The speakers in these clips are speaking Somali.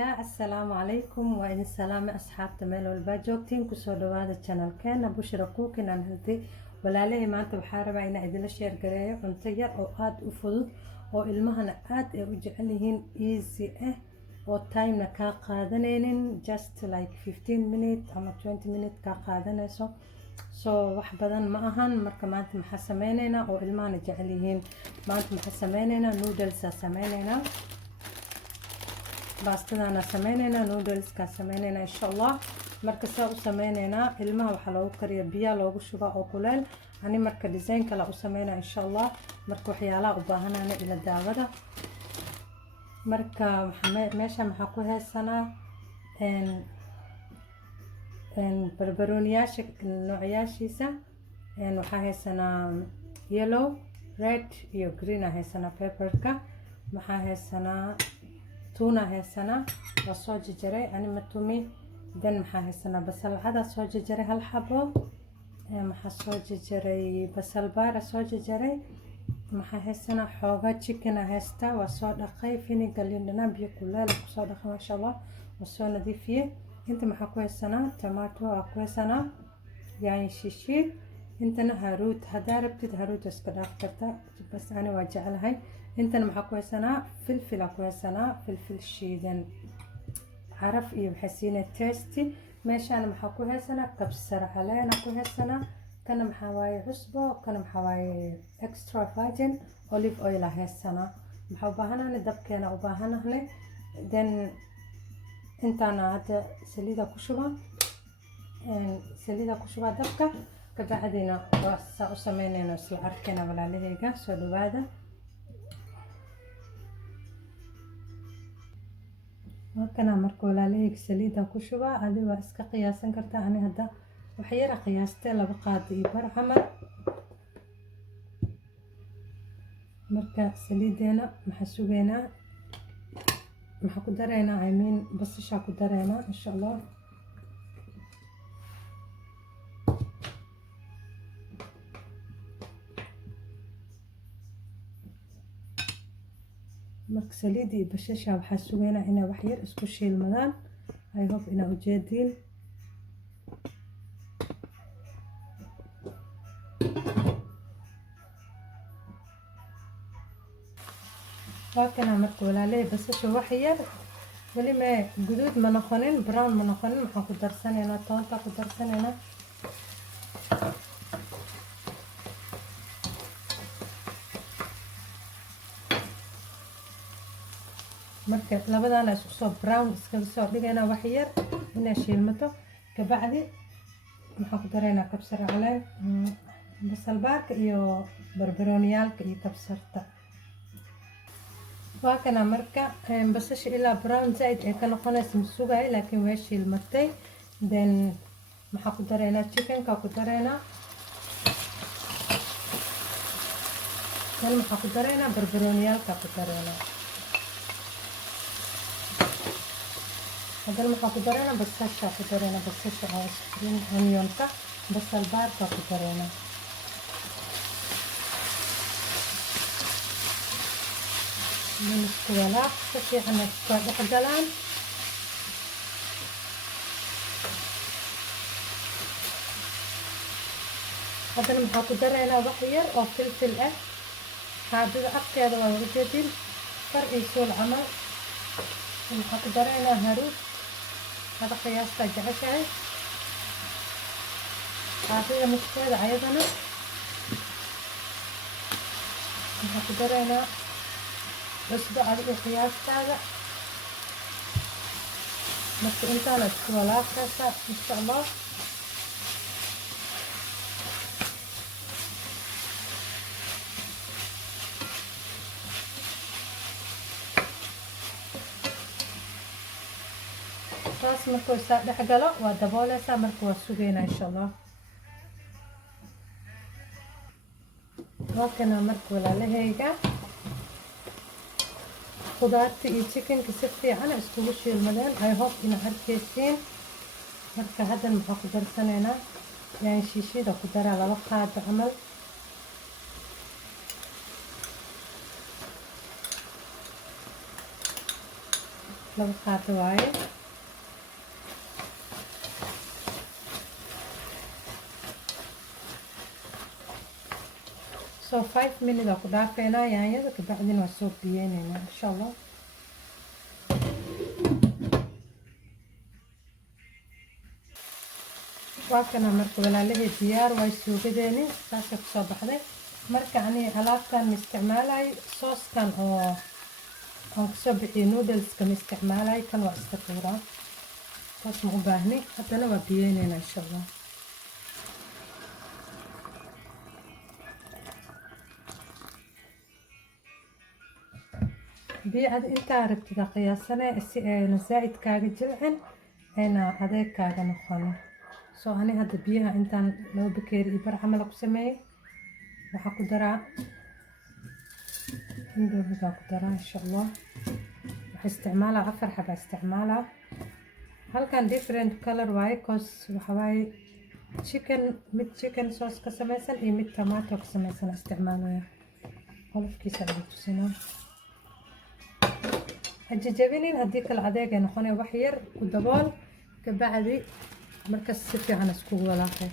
bismillaah assalaamu calaykum waa idin salaame asxaabta meel walbaa joogtiin kusoo dhawaada channelkeena bushra cooking and healthy walaalahey maanta waxaa rabaa inaan idinla sheer gareeyo cunto yar oo aad u fudud oo ilmahana aad ay u jecel yihiin easy ah oo timena kaa qaadanaynin just like 15 minutes ama 20 minutes kaa qaadanayso soo wax badan ma ahan marka maanta maxaa sameynaynaa oo ilmahana jecel yihiin maanta maxaa sameynaynaa noodles sameynaynaa باستنا سمينينا نودلز كا سمينينا إن شاء الله مركز سا سمينينا الماء وحلو كريا بيا لو شبا أو قلال يعني مركز ديزاين كلا سمينا إن شاء الله مركز حيالا وباهنا إلى الدعوة مركز ماشا محقوها السنة إن بربرونياش نوعياشيسا إن وحاها السنة يلو ريد يو جرين هاي السنة بيبركا محاها السنة تونا هيسنا وصوج جري أنا متومي دن محا هيسنا بصل عدا صوج جري هالحبو محا صوج جري بصل بار صوج جري محا هيسنا حوغا تشيكنا هيستا وصوج دقاي فيني قالين لنا بيكولا لك صوج دقاي ما شاء الله وصوج نضيفيه انت محا كويسنا تماتو كويسنا يعني شيشيد انتنا هاروت هداربتد هاروت اسكداف كرتا بس أنا واجع لهاي انتنا محا كويسنا فلفل كويسنا فلفل شيدن عرف ايه بحسينة تيستي ماشي انا محا كويسنا كبسر علينا كويسنا كان محاواي عصبة كان محاواي اكسترا فاجن اوليف اويل هالسنة محا باهنا ندبكينا وباهنا هنا دن انتنا هذا سليدة كشبة دبكة كبعدين وسمينينا سلعركينا ولا لهيقا سو دوادا وكنا مركو لاليك سليدة كشبة هذه واسكا قياسا كرتا أنا هدا وحيرا قياستي لبقادي بر عمل مركا سليدينا محسوبينا محاكو دارينا عيمين بس شاكو دارينا إن شاء الله marka saliidii bashasha waxaa sugeynaa inaa wax yar isku shiilmadaan I hope inaa ujeediin waa kana marka walaaley basasha wax yar weli ma guduud ma noqonin brown ma noqonin waxaan ku darsanaynaa toonta ku darsanaynaa marka labadana isku soo brown iska soo dhigayna wax yar inay shiilmato ka bacdi waxa ku dareena kabsar caleen basal baarka iyo barbarooniyalka iyo kabsarta waa kana marka basasha ilaa brown zaid ay ka noqonayso sugay laakiin way shiilmatay then waxa ku dareena chicken ka ku dareena then waxa ku dareena barbarooniyalka ku dareena هذا المحا كدرنا بسشة كدرنا بسشة أو سبرين أونيون كا بس البار كا كدرنا من السوالات تشي عنا السوالات حجلان هذا المحا كدرنا بحير أو فلفل هذا أقيا هذا وجدين فرق يسول عمل المحا كدرنا هاروت هذا قياسته جعشة هذه مستوى عيدنا نقدرنا أسبوع على قياسته هذا بس أنت أنا تسوى لاخرة إن شاء الله taas markuu saa dhex galo waa dabooleysaa marka waa sugeynaa insha allah waa kana marka walaalahayga khudaarta iyo chickenka si fiican iskugu shiilmadeen I hope inaa arkaysiin marka haddan maxaa ku darsanaynaa yani shiishida ku daraa 2 qaado camal laba qaado waaye. So 5 minutes ku dhaafeynaa yaanyada, kabacdina waa soo biyeyneynaa insha allah. waa kana marka walaalahey diyaar way suugadeeni saasay kusoo baxday. marka ani alaabtan ma isticmaalay sooskan oo aan kasoo bixiyay noodleska ma isticmaalay, kan waa iska tuuraa taas ma u baahni. haddana waa biyeyneynaa insha allah. biyo ad intaa rabtida qiyaasane si ayna zaa'id kaaga jilcin ayna adeeg kaaga noqonin. soo ani hadda biyaha intaan 2 bakeeri iyo bar camal ku sameeyay. waxaa ku daraa indoomiga ku daraa insha allah. waxaa isticmaalaa 4 xaba isticmaalaa. halkan different color waaye cause waxa waaye mid chicken sauce ka samaysan iyo mid tomato ka samaysan isticmaalaya. qolofkiisa lagu tusinaa. hajajabinin haddii kale adeeg ay noqonaya. wax yar ku dabool kabacdi markaas si fiican iskugu walaaqay.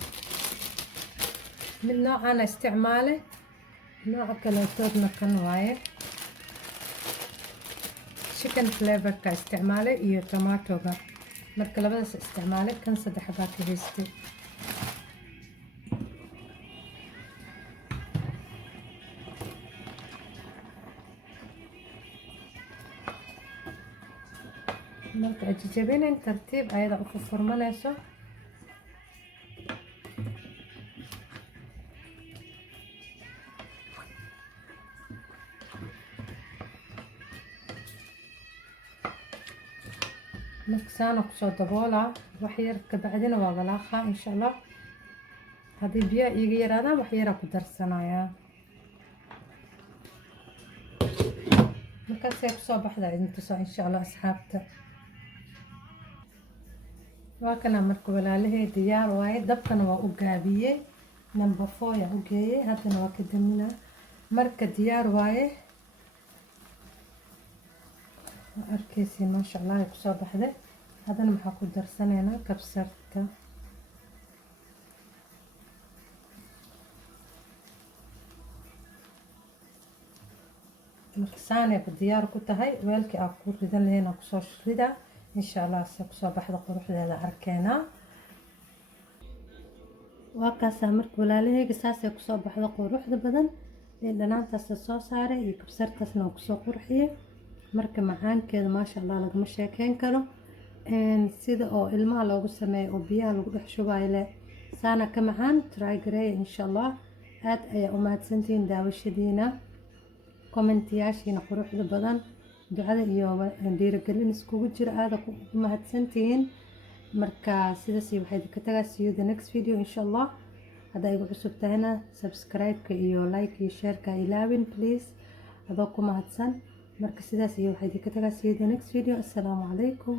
mid noocaan isticmaale, nooca kaleetoodna kan waaye chicken flavorka isticmaale iyo tomatoga. marka labadaas isticmaale kan 3 baa ka haystay. marka ajajabinin tartiib ayada u furmanayso. marka saana kusoo daboolaa wax yar kabacdina waa walaaqaa insha allah. haddii biyaha iiga yaraadaan wax yaraa ku darsanayaa. markaasay kusoo baxdaa idin tuso insha allah asxaabta. waa kana marka walaalahey diyaar waaye. dabkana waa u gaabiyey number 4 yaa u geeyey. haddana waa ka daminaa. marka diyaar waaye. arkaysiin maasha allah ay kusoo baxday. haddana maxaa ku darsanaynaa kabsarta. marka saanay diyaar ku tahay. weelkii aan ku ridan lahayn aan kusoo ridaa insha allah. se kusoo baxda quruxdeeda arkeenaa. waa kaasaa marka walaalaheyga saasay kusoo baxda quruxda badan. dhanaantaas soo saaray iyo kabsartaasna aan kusoo qurxiyey. marka macaankeeda maasha allah lagama sheekeyn karo. sida oo ilmaha loogu sameeyo oo biyaha lagu dhex shubayo leh saana ka macaan. try gareeya insha allah. aad ayaa u mahadsantihiin daawashadiina, kommentiyaashiina quruxda badan, ducada iyo dhiirigelin iskugu jira. aada ku mahadsantihiin. marka sidaas waxay ka tagaa see you the next video insha allah. haddaa igu cusub tahayna subscribe-ka iyo like iyo share-ka ilaawin please. adoo ku mahadsan. marka sidaas waxay ka tagaa see you the next video. assalaamu calaykum.